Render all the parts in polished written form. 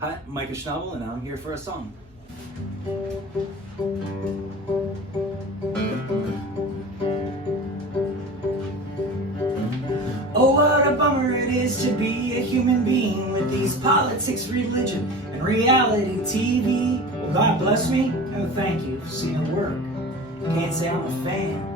Hi, I'm Micah Schnabel, and I'm here for a song. Oh, what a bummer it is to be a human being with these politics, religion, and reality TV. Well, God bless me, and thank you for seeing it work. Can't say I'm a fan.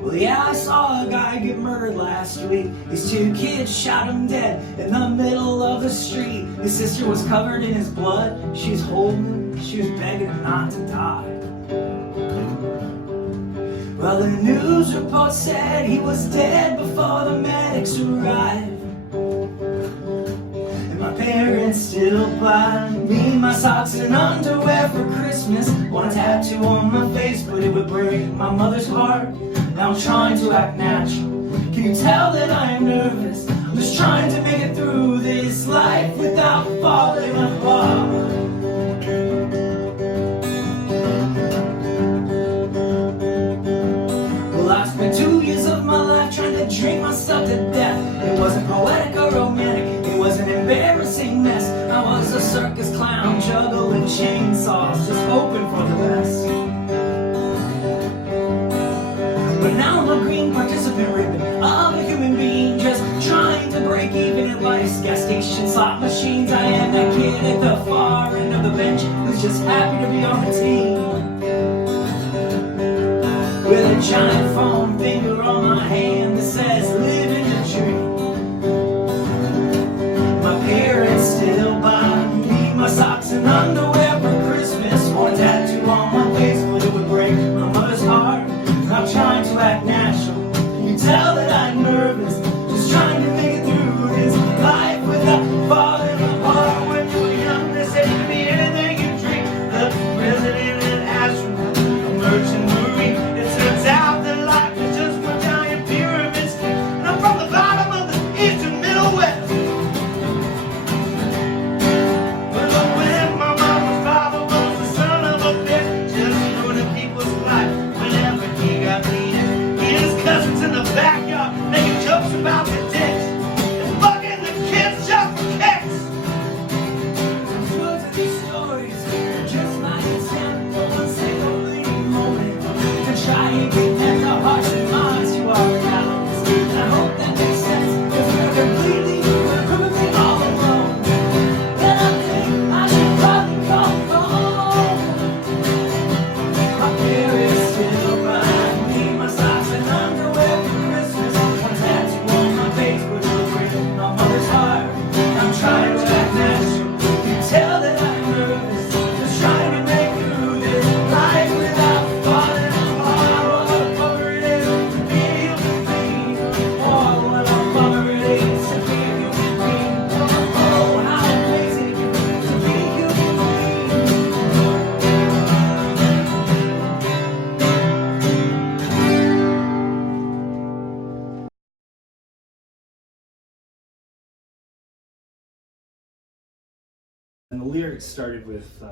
Well, yeah, I saw a guy get murdered last week. His two kids shot him dead in the middle of the street. His sister was covered in his blood. She was holding him, she was begging him not to die. Well, the news report said he was dead before the medics arrived. And my parents still buy me my socks and underwear for Christmas. Want a tattoo on my face, but it would break my mother's heart. Now I'm trying to act natural. Can you tell that I am nervous? I'm just trying to make it through this life without falling apart. Well, I spent 2 years of my life trying to drink myself to death. It wasn't poetic or romantic, it was an embarrassing mess. I was a circus clown juggling chainsaws, just hoping for the best. But now I'm a green participant ribbon of a human being, just trying to break even at life's gas station slot machines. I am that kid at the far end of the bench who's just happy to be on the team, with a giant foam finger on my hand that says living the dream. My parents still buy me my socks and underwear for Christmas. Want a tattoo on my face, but it would break my mother's heart. I'm trying to act natural. You tell that I'm nervous, just trying to make it through this life without falling apart. When you were young, they said you could be anything you dream. The president, an astronaut, a merchant marine. It turns out that life is just one giant pyramid scheme. And I'm from the bottom of the eastern Middle West. But when my mama's father was the son of a bitch, just ruining people's life whenever he got needed. He and his cousins in the backyard making jokes about the dicks and fucking the kids just for kicks. The words of these stories are just my example. One single bleeding moment to try and get at the hearts and minds you are realities. And I hope that makes sense, because we're perfectly all alone. And I think I should probably come home. My parents still buy me my socks and underwear for Christmas. Want a tattoo on my face, but it'll break my mother's heart. I'm trying to act natural. You tell that I'm nervous, just trying to make it through this life without falling apart. What a bummer it is to be a human being. Oh, what a bummer it is to be a human being. Oh, how amazing it is to be a human being. And the lyrics started with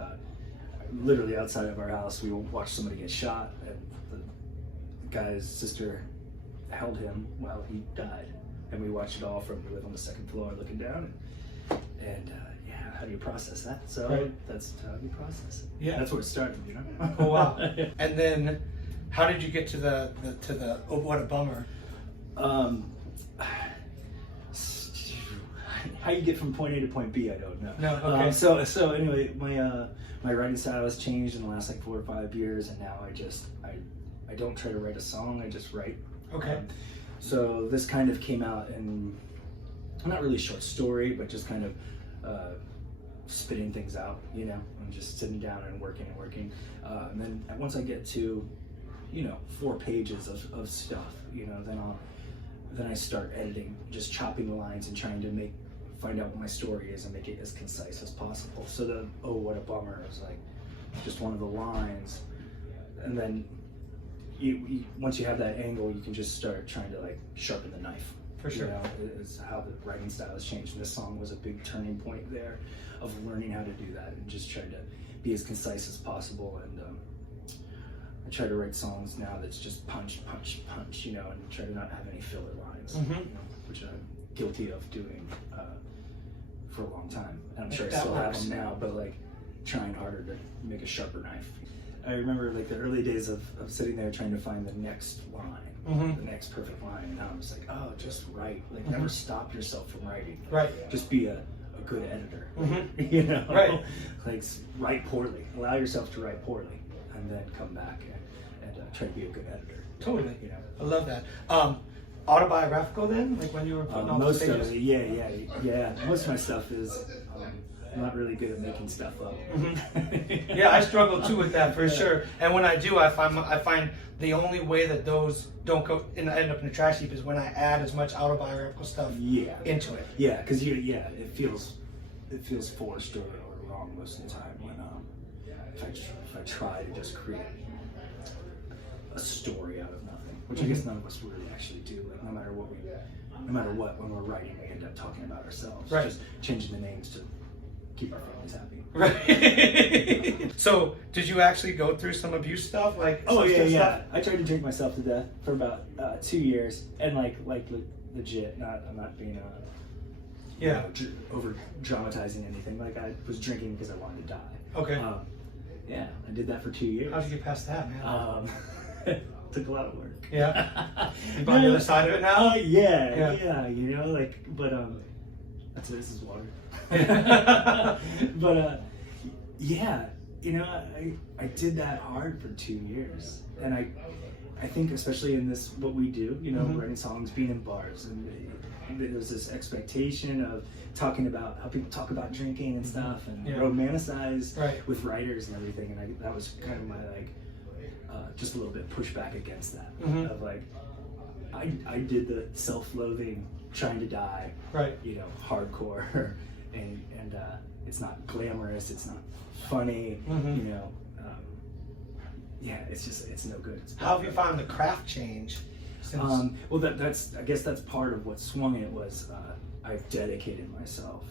literally outside of our house. We watched somebody get shot, and the guy's sister held him while he died. And we watched it all from, we live on the second floor looking down. And yeah, how do you process that? So Right. that's how you process it. Yeah. That's where it started, you know? Oh wow. And then how did you get to the oh what a bummer? How you get from point A to point B, I don't know. No, okay. So anyway, my writing style has changed in the last like 4 or 5 years, and now I don't try to write a song. I just write. Okay. So this kind of came out in, not really short story, but just kind of spitting things out, you know, and just sitting down and working. And then once I get to, 4 pages of stuff, then I start editing, just chopping the lines and trying to find out what my story is and make it as concise as possible. So the "oh, what a bummer" is like just one of the lines, and then once you have that angle, you can just start trying to like sharpen the knife. For sure. Is how the writing style has changed. And this song was a big turning point there of learning how to do that and just try to be as concise as possible. And I try to write songs now that's just punch, and try to not have any filler lines, which guilty of doing for a long time. And I'm sure I That still have works. them now, but like trying harder to make a sharper knife. I remember like the early days of sitting there trying to find the next line, the next perfect line, and now I'm just like, oh, just write. Like never stop yourself from writing. Right. Just be a good editor. You know? Right. Like write poorly. Allow yourself to write poorly, and then come back and try to be a good editor. Totally. You know? I love that. Autobiographical then, like when you were putting all the Most stages? of it, yeah. Most of my stuff is. I'm not really good at making stuff up. Yeah, I struggle too with that for sure. And when I do, I find the only way that those don't go and end up in the trash heap is when I add as much autobiographical stuff into it. Yeah, because it feels forced or wrong most of the time when if I try to just create a story out of nothing, which I guess none of us really actually do. Like no matter what, when we're writing, we end up talking about ourselves. Right. Just changing the names to keep our families happy. Right. So, did you actually go through some abuse stuff, like? Oh substance yeah. stuff? I tried to drink myself to death for about 2 years, and like legit. I'm not being over dramatizing anything. Like I was drinking because I wanted to die. Okay. Yeah, I did that for 2 years. How'd you get past that, man? Took a lot of work. Yeah. You on the other side of it now? Yeah. You know, like, but this is water. But yeah, you know, I did that hard for 2 years, and I think especially in this what we do, you know, writing songs, being in bars, and there's this expectation of talking about how people talk about drinking and stuff, and romanticize with writers and everything, and that was kind of my like just a little bit pushback against that of like I did the self-loathing, trying to die, you know, hardcore, and it's not glamorous, it's not funny, you know. It's no good. How have you found the craft change? Since... Well, that's I guess that's part of what swung it was I've dedicated myself.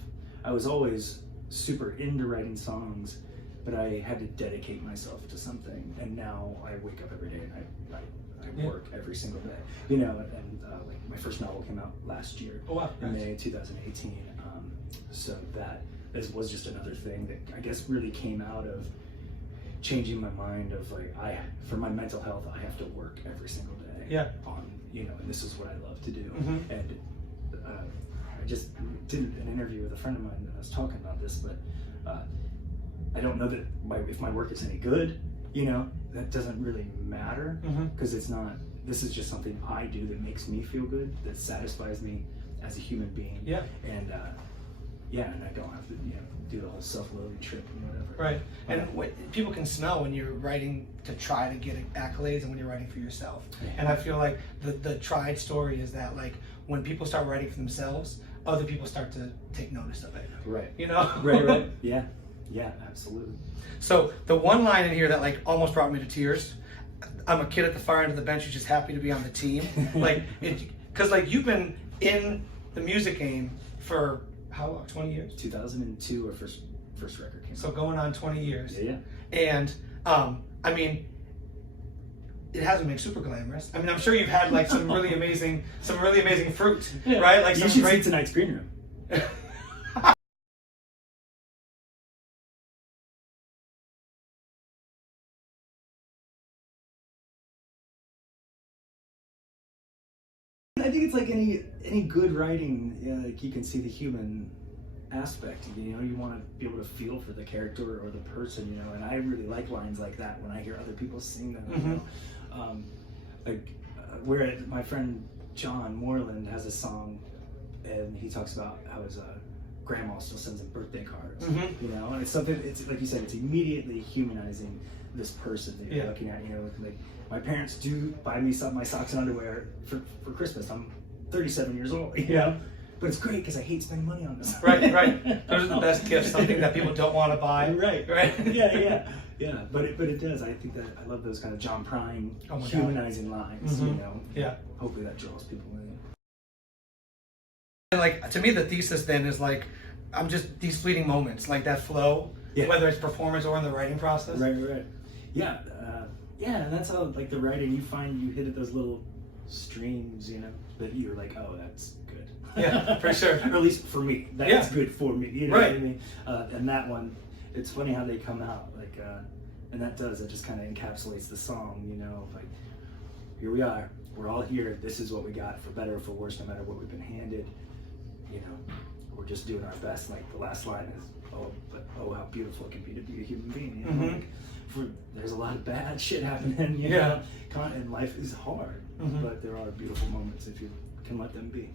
I was always super into writing songs, but I had to dedicate myself to something, and now I wake up every day and I work every single day. You know, and like my first novel came out last year, in May 2018. So that was just another thing that I guess really came out of changing my mind of like for my mental health I have to work every single day on, you know, and this is what I love to do. And I just did an interview with a friend of mine and I was talking about this, but I don't know that if my work is any good, you know, that doesn't really matter, because it's not, this is just something I do that makes me feel good, that satisfies me as a human being. And and I don't have to, you know, do the whole self-loathing trip and whatever. Right. And people can smell when you're writing to try to get accolades and when you're writing for yourself. And I feel like the tried story is that like when people start writing for themselves, other people start to take notice of it. Right. You know? Right. Yeah, absolutely. So the one line in here that like almost brought me to tears, I'm a kid at the far end of the bench who's just happy to be on the team. Like, because like you've been in the music game for how long? 20 years? 2002, our first record came out. So going on 20 years. Yeah. And I mean, it hasn't been super glamorous. I mean, I'm sure you've had like some really amazing fruit, right? Like you some should great... see tonight's green room. I think it's like any good writing, like you can see the human aspect. You know, you want to be able to feel for the character or the person. You know, and I really like lines like that when I hear other people sing them. You know, where my friend John Moreland has a song, and he talks about how his grandma still sends him birthday cards. You know, and it's something. It's like you said, it's immediately humanizing this person that you're looking at. You know, like my parents do buy me my socks and underwear for Christmas. I'm 37 years old. You know, but it's great because I hate spending money on them. Right. Those are the best gifts. Something that people don't want to buy. Right. Yeah. But it does. I think that I love those kind of John Prine humanizing lines. You know. Yeah. Hopefully that draws people in. And like to me, the thesis then is like, I'm just these fleeting moments, like that flow, whether it's performance or in the writing process. Right. Yeah, and that's how like the writing you find you hit at those little streams, you know, that you're like, oh, that's good. Yeah, for sure. Or at least for me, that's good for me. You know Right. what I mean? And that one, it's funny how they come out, like, and it just kind of encapsulates the song, you know, like, here we are, we're all here, this is what we got, for better or for worse, no matter what we've been handed, you know, we're just doing our best. Like the last line is, oh, how beautiful it can be to be a human being, you know? Like, there's a lot of bad shit happening, you know, and life is hard, but there are beautiful moments if you can let them be.